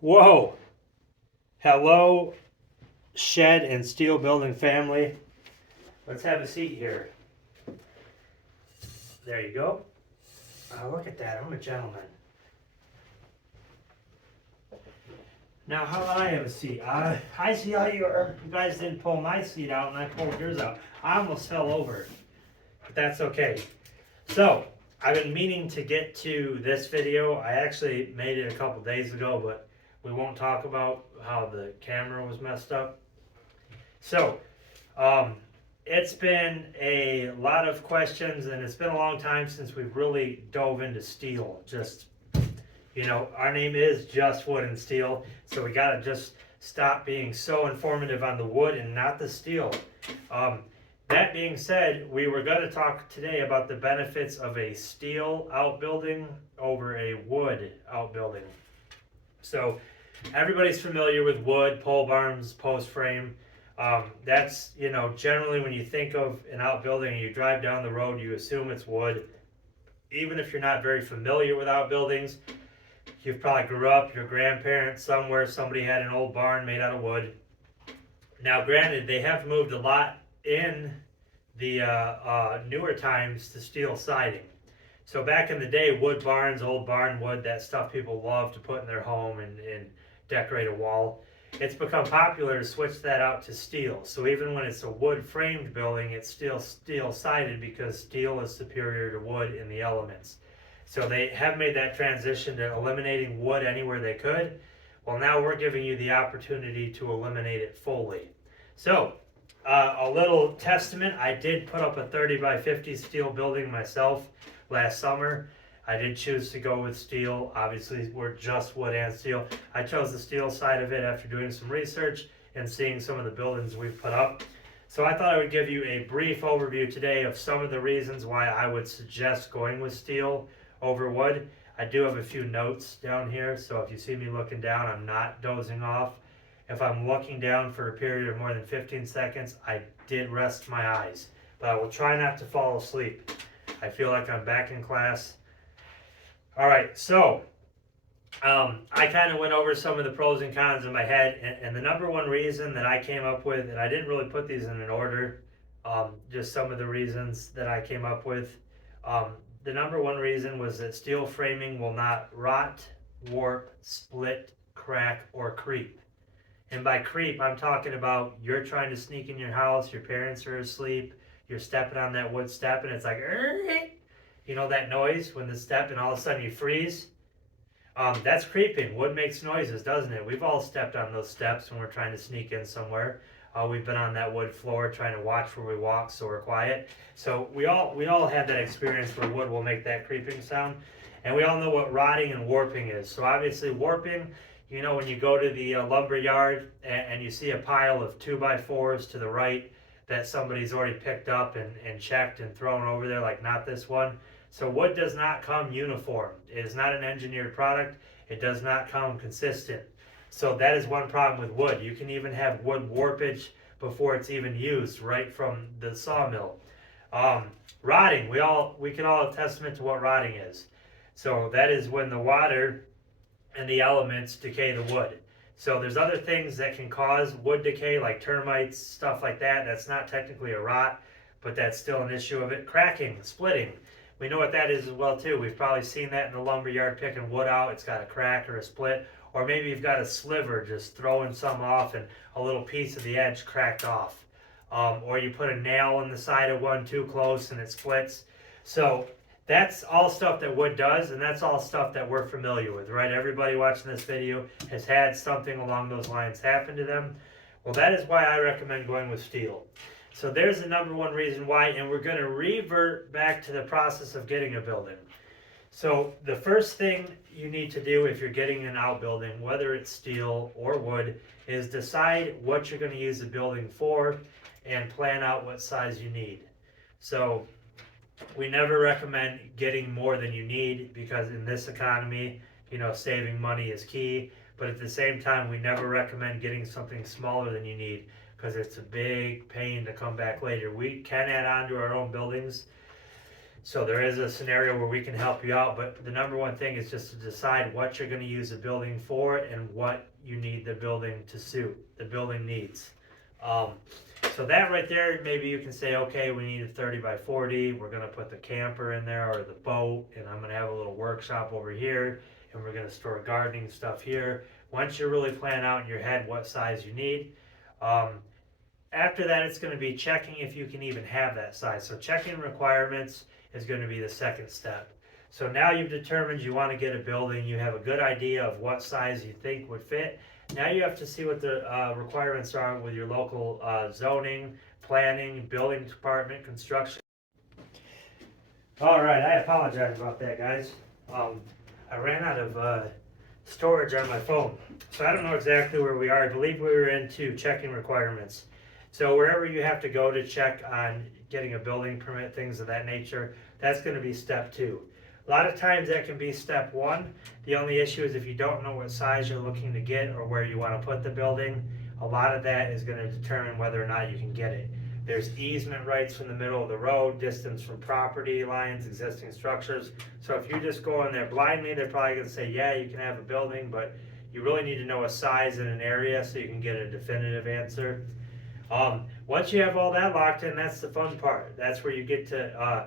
Whoa! Hello, shed and steel building family. Let's have a seat here. There you go. Oh, look at that. I'm a gentleman. Now, how about I have a seat? I see how you guys didn't pull my seat out and I pulled yours out. I almost fell over, but that's okay. So, I've been meaning to get to this video. I actually made it a couple days ago, but we won't talk about how the camera was messed up. So, um, it's been a lot of questions, and it's been a long time since we've really dove into steel. Our name is Just Wood and Steel, so we gotta just stop being so informative on the wood and not the steel. That being said, we were going to talk today about the benefits of a steel outbuilding over a wood outbuilding. So, everybody's familiar with wood, pole barns, post frame. That's, generally when you think of an outbuilding and you drive down the road, you assume it's wood. Even if you're not very familiar with outbuildings, you've probably grew up, your grandparents somewhere, somebody had an old barn made out of wood. Now, granted, they have moved a lot in the newer times to steel siding. So back in the day, wood barns, old barn wood, that stuff people love to put in their home and decorate a wall. It's become popular to switch that out to steel. So even when it's a wood framed building, it's still steel sided because steel is superior to wood in the elements. So they have made that transition to eliminating wood anywhere they could. Well, now we're giving you the opportunity to eliminate it fully. So, a little testament, I did put up a 30 by 50 steel building myself last summer. I did choose to go with steel. Obviously, we're just wood and steel. I chose the steel side of it after doing some research and seeing some of the buildings we've put up. So I thought I would give you a brief overview today of some of the reasons why I would suggest going with steel over wood. I do have a few notes down here, so if you see me looking down, I'm not dozing off. If I'm looking down for a period of more than 15 seconds, I did rest my eyes, but I will try not to fall asleep. I feel like I'm back in class. All right, so I kind of went over some of the pros and cons in my head, and the number one reason that I came up with, and I didn't really put these in an order, just some of the reasons that I came up with. The number one reason was that steel framing will not rot, warp, split, crack, or creep. And by creep, I'm talking about you're trying to sneak in your house, your parents are asleep, you're stepping on that wood step, and it's like, you know that noise when the step and all of a sudden you freeze? That's creeping. Wood makes noises, doesn't it? We've all stepped on those steps when we're trying to sneak in somewhere. We've been on that wood floor trying to watch where we walk so we're quiet. So we all had that experience where wood will make that creeping sound. And we all know what rotting and warping is. So obviously warping, when you go to the lumber yard and you see a pile of 2x4s to the right that somebody's already picked up and checked and thrown over there, like not this one. So wood does not come uniform. It is not an engineered product. It does not come consistent. So that is one problem with wood. You can even have wood warpage before it's even used, right from the sawmill. Rotting, we can all have testament to what rotting is. So that is when the water and the elements decay the wood. So there's other things that can cause wood decay, like termites, stuff like that. That's not technically a rot, but that's still an issue of it. Cracking, splitting. We know what that is as well too. We've probably seen that in the lumber yard picking wood out. It's got a crack or a split. Or maybe you've got a sliver just throwing some off and a little piece of the edge cracked off. Or you put a nail in the side of one too close and it splits. So that's all stuff that wood does, and that's all stuff that we're familiar with, right? Everybody watching this video has had something along those lines happen to them. Well, that is why I recommend going with steel. So there's the number one reason why, and we're going to revert back to the process of getting a building. So the first thing you need to do if you're getting an outbuilding, whether it's steel or wood, is decide what you're going to use the building for and plan out what size you need. So we never recommend getting more than you need because in this economy, saving money is key. But at the same time, we never recommend getting something smaller than you need because it's a big pain to come back later. We can add on to our own buildings. So there is a scenario where we can help you out, but the number one thing is just to decide what you're gonna use the building for and what you need the building to suit, the building needs. Um, so that right there, maybe you can say, okay, we need a 30 by 40, we're gonna put the camper in there or the boat, and I'm gonna have a little workshop over here, and we're gonna store gardening stuff here. Once you really plan out in your head what size you need, um, after that, it's going to be checking if you can even have that size. So checking requirements is going to be the second step. So now you've determined you want to get a building, you have a good idea of what size you think would fit. Now you have to see what the requirements are with your local zoning, planning, building department, construction. All right, I apologize about that, guys. I ran out of storage on my phone, so I don't know exactly where we are. I believe we were into checking requirements. So wherever you have to go to check on getting a building permit, things of that nature, that's going to be step 2. A lot of times that can be step 1. The only issue is if you don't know what size you're looking to get or where you want to put the building, a lot of that is going to determine whether or not you can get it. There's easement rights from the middle of the road, distance from property lines, existing structures. So if you just go in there blindly, they're probably going to say, yeah, you can have a building, but you really need to know a size in an area so you can get a definitive answer. Once you have all that locked in, that's the fun part. That's where you get to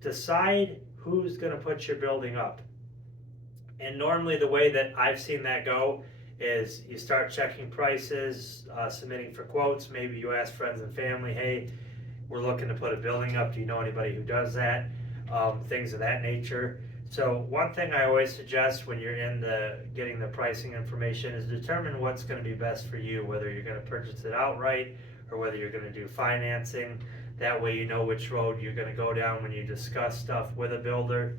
decide who's going to put your building up. And normally the way that I've seen that go is you start checking prices, submitting for quotes. Maybe you ask friends and family, hey, we're looking to put a building up. Do you know anybody who does that? Things of that nature. So one thing I always suggest when you're in getting the pricing information is determine what's going to be best for you, whether you're going to purchase it outright or whether you're going to do financing. That way you know which road you're going to go down when you discuss stuff with a builder.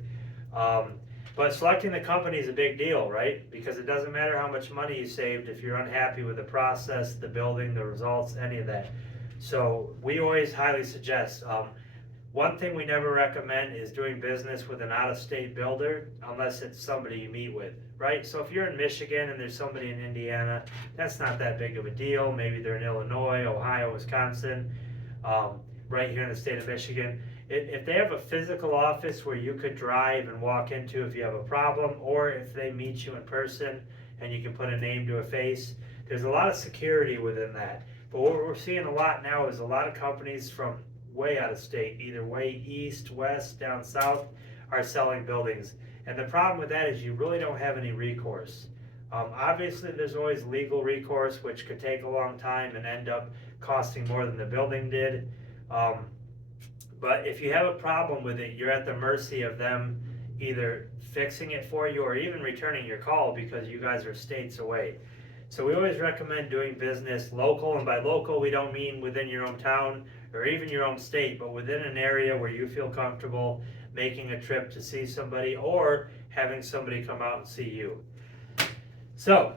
But selecting the company is a big deal, right? Because it doesn't matter how much money you saved if you're unhappy with the process, the building, the results, any of that. So we always highly suggest, one thing we never recommend is doing business with an out-of-state builder unless it's somebody you meet with, right? So if you're in Michigan and there's somebody in Indiana, that's not that big of a deal. Maybe they're in Illinois, Ohio, Wisconsin, right here in the state of Michigan. If they have a physical office where you could drive and walk into if you have a problem, or if they meet you in person and you can put a name to a face, there's a lot of security within that. But what we're seeing a lot now is a lot of companies from way out of state, either way east, west, down south, are selling buildings. And the problem with that is you really don't have any recourse. Obviously there's always legal recourse, which could take a long time and end up costing more than the building did. But if you have a problem with it, you're at the mercy of them either fixing it for you or even returning your call because you guys are states away. So we always recommend doing business local, and by local we don't mean within your own town or even your own state, but within an area where you feel comfortable making a trip to see somebody or having somebody come out and see you. So,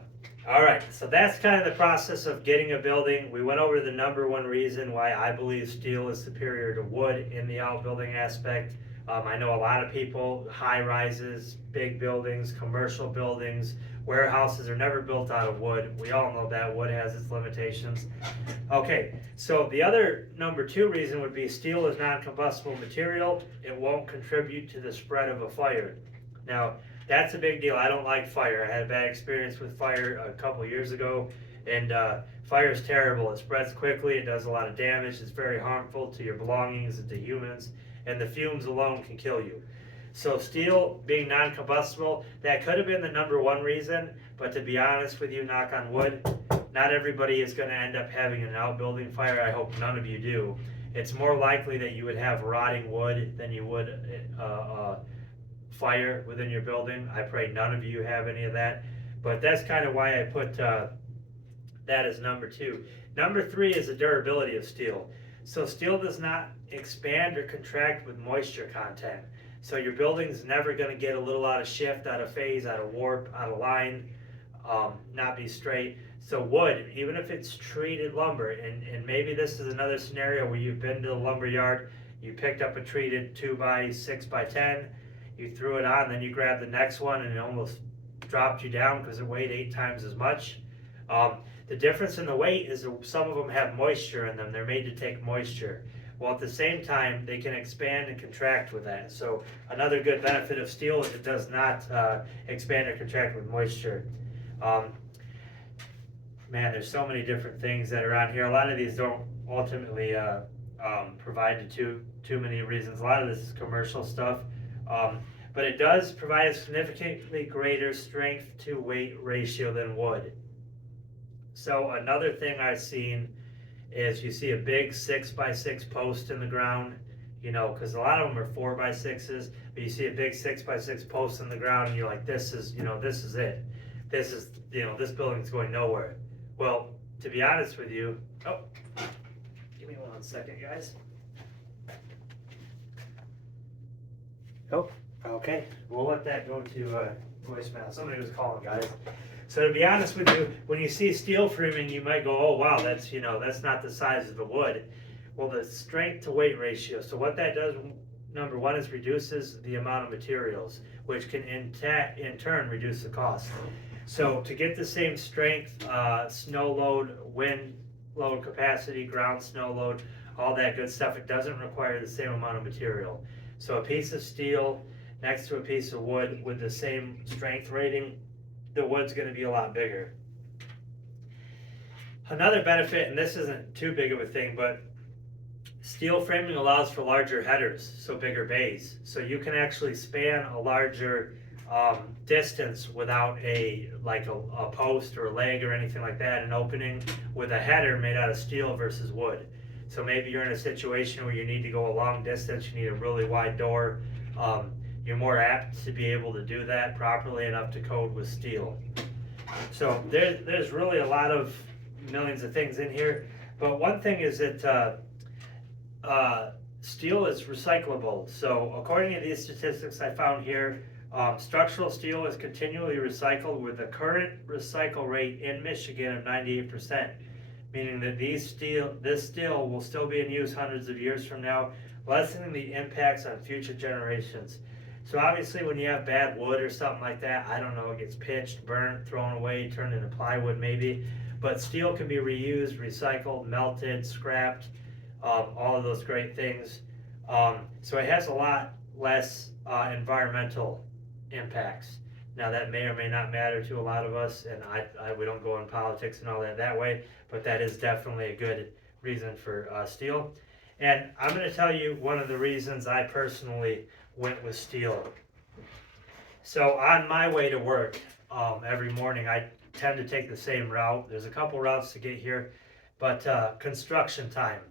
all right, so that's kind of the process of getting a building. We went over the number one reason why I believe steel is superior to wood in the outbuilding aspect. I know a lot of people, high rises, big buildings, commercial buildings, warehouses are never built out of wood. We all know that wood has its limitations. Okay, so the other number 2 reason would be steel is non-combustible material. It won't contribute to the spread of a fire. Now, that's a big deal. I don't like fire. I had a bad experience with fire a couple years ago, and fire is terrible. It spreads quickly, it does a lot of damage, it's very harmful to your belongings and to humans, and the fumes alone can kill you. So steel being non-combustible, that could have been the number 1 reason, but to be honest with you, knock on wood, not everybody is going to end up having an outbuilding fire. I hope none of you do. It's more likely that you would have rotting wood than you would fire within your building. I pray none of you have any of that, but that's kind of why I put that as number 2. Number 3 is the durability of steel. So steel does not expand or contract with moisture content. So your building's never going to get a little out of shift, out of phase, out of warp, out of line, not be straight. So wood, even if it's treated lumber, and maybe this is another scenario where you've been to the lumber yard, you picked up a treated 2x6x10, you threw it on, then you grabbed the next one and it almost dropped you down because it weighed 8 times as much. The difference in the weight is that some of them have moisture in them. They're made to take moisture. Well, at the same time, they can expand and contract with that. So another good benefit of steel is it does not expand or contract with moisture. Um, Man, there's so many different things that are on here. A lot of these don't ultimately provide too many reasons. A lot of this is commercial stuff, um, but it does provide a significantly greater strength to weight ratio than wood. So another thing I've seen is you see a big 6x6 post in the ground, because a lot of them are 4x6s, but you see a big 6x6 post in the ground, and you're like, this is it. This building's going nowhere. Well, to be honest with you, give me 1 second, guys. Oh, okay, we'll let that go to voicemail. Somebody was calling, guys. So to be honest with you, when you see steel framing, you might go, oh wow, that's not the size of the wood. Well, the strength to weight ratio. So what that does, number one, is reduces the amount of materials, which can in turn reduce the cost. So to get the same strength, snow load, wind load capacity, ground snow load, all that good stuff, it doesn't require the same amount of material. So a piece of steel next to a piece of wood with the same strength rating, the wood's going to be a lot bigger. Another benefit, and this isn't too big of a thing, but steel framing allows for larger headers, so bigger bays. So you can actually span a larger distance without a post or a leg or anything like that, an opening with a header made out of steel versus wood. So maybe you're in a situation where you need to go a long distance, you need a really wide door. You're more apt to be able to do that properly enough to code with steel. So there's really a lot of millions of things in here, but one thing is that steel is recyclable. So according to these statistics I found here, structural steel is continually recycled with a current recycle rate in Michigan of 98%, meaning that this steel will still be in use hundreds of years from now, lessening the impacts on future generations. So obviously when you have bad wood or something like that, I don't know, it gets pitched, burnt, thrown away, turned into plywood maybe, but steel can be reused, recycled, melted, scrapped, all of those great things. So it has a lot less environmental impacts. Now that may or may not matter to a lot of us, and we don't go in politics and all that way, but that is definitely a good reason for steel. And I'm going to tell you one of the reasons I personally went with steel. So on my way to work every morning, I tend to take the same route. There's a couple routes to get here, but construction time.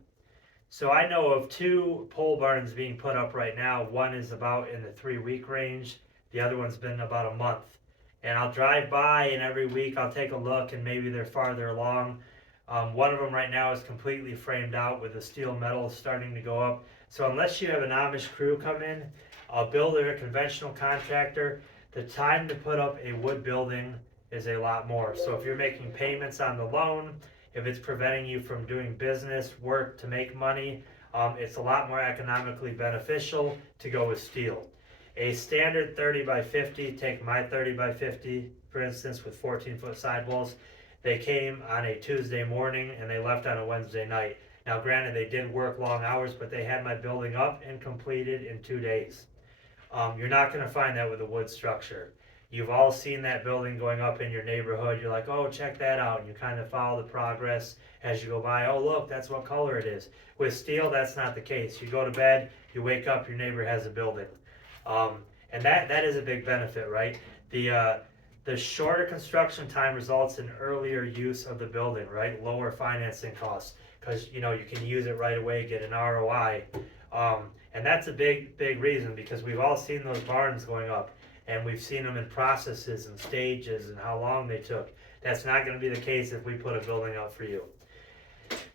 So I know of 2 pole barns being put up right now. One is about in the 3-week range. The other one's been about a month. And I'll drive by, and every week I'll take a look, and maybe they're farther along. One of them right now is completely framed out with the steel metal starting to go up. So unless you have an Amish crew come in, a builder, a conventional contractor, the time to put up a wood building is a lot more. So if you're making payments on the loan, if it's preventing you from doing business work to make money, it's a lot more economically beneficial to go with steel. A standard 30x50, take my 30x50 for instance with 14-foot sidewalls, they came on a Tuesday morning and they left on a Wednesday night. Now granted they did work long hours, but they had my building up and completed in 2 days. You're not going to find that with a wood structure. You've all seen that building going up in your neighborhood. You're like, oh, check that out. And you kind of follow the progress as you go by. Oh, look, that's what color it is. With steel, that's not the case. You go to bed, you wake up, your neighbor has a building. And that is a big benefit, right? The shorter construction time results in earlier use of the building, right? Lower financing costs because, you can use it right away, get an ROI. And that's a big reason because we've all seen those barns going up. And we've seen them in processes and stages and how long they took. That's not going to be the case if we put a building out for you.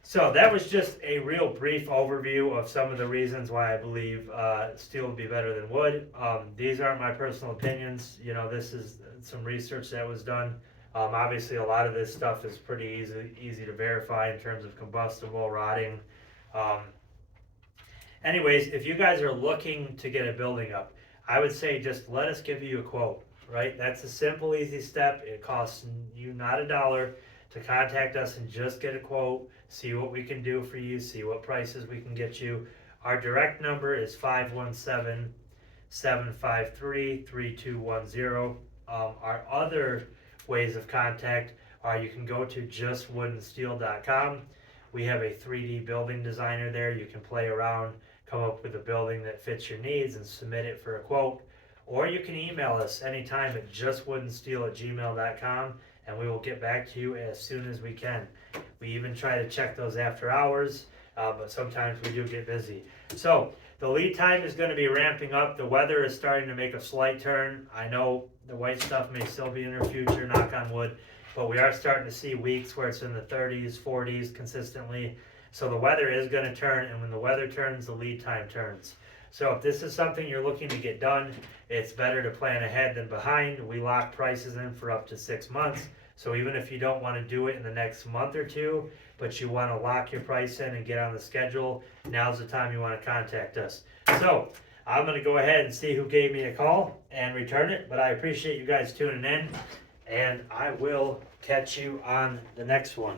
So that was just a real brief overview of some of the reasons why I believe steel would be better than wood. These aren't my personal opinions. This is some research that was done. Obviously, a lot of this stuff is pretty easy to verify in terms of combustible, rotting. Anyways, if you guys are looking to get a building up, I would say just let us give you a quote, right? That's a simple, easy step. It costs you not $1 to contact us and just get a quote, see what we can do for you, see what prices we can get you. Our direct number is 517-753-3210. Our other ways of contact are you can go to justwoodandsteel.com. We have a 3D building designer there. You can play around, come up with a building that fits your needs and submit it for a quote. Or you can email us anytime at justwoodandsteel@gmail.com and we will get back to you as soon as we can. We even try to check those after hours, but sometimes we do get busy. So the lead time is going to be ramping up. The weather is starting to make a slight turn. I know the white stuff may still be in our future, knock on wood, but we are starting to see weeks where it's in the 30s, 40s consistently. So the weather is going to turn, and when the weather turns, the lead time turns. So if this is something you're looking to get done, it's better to plan ahead than behind. We lock prices in for up to 6 months. So even if you don't want to do it in the next month or two, but you want to lock your price in and get on the schedule, now's the time you want to contact us. So I'm going to go ahead and see who gave me a call and return it, but I appreciate you guys tuning in, and I will catch you on the next one.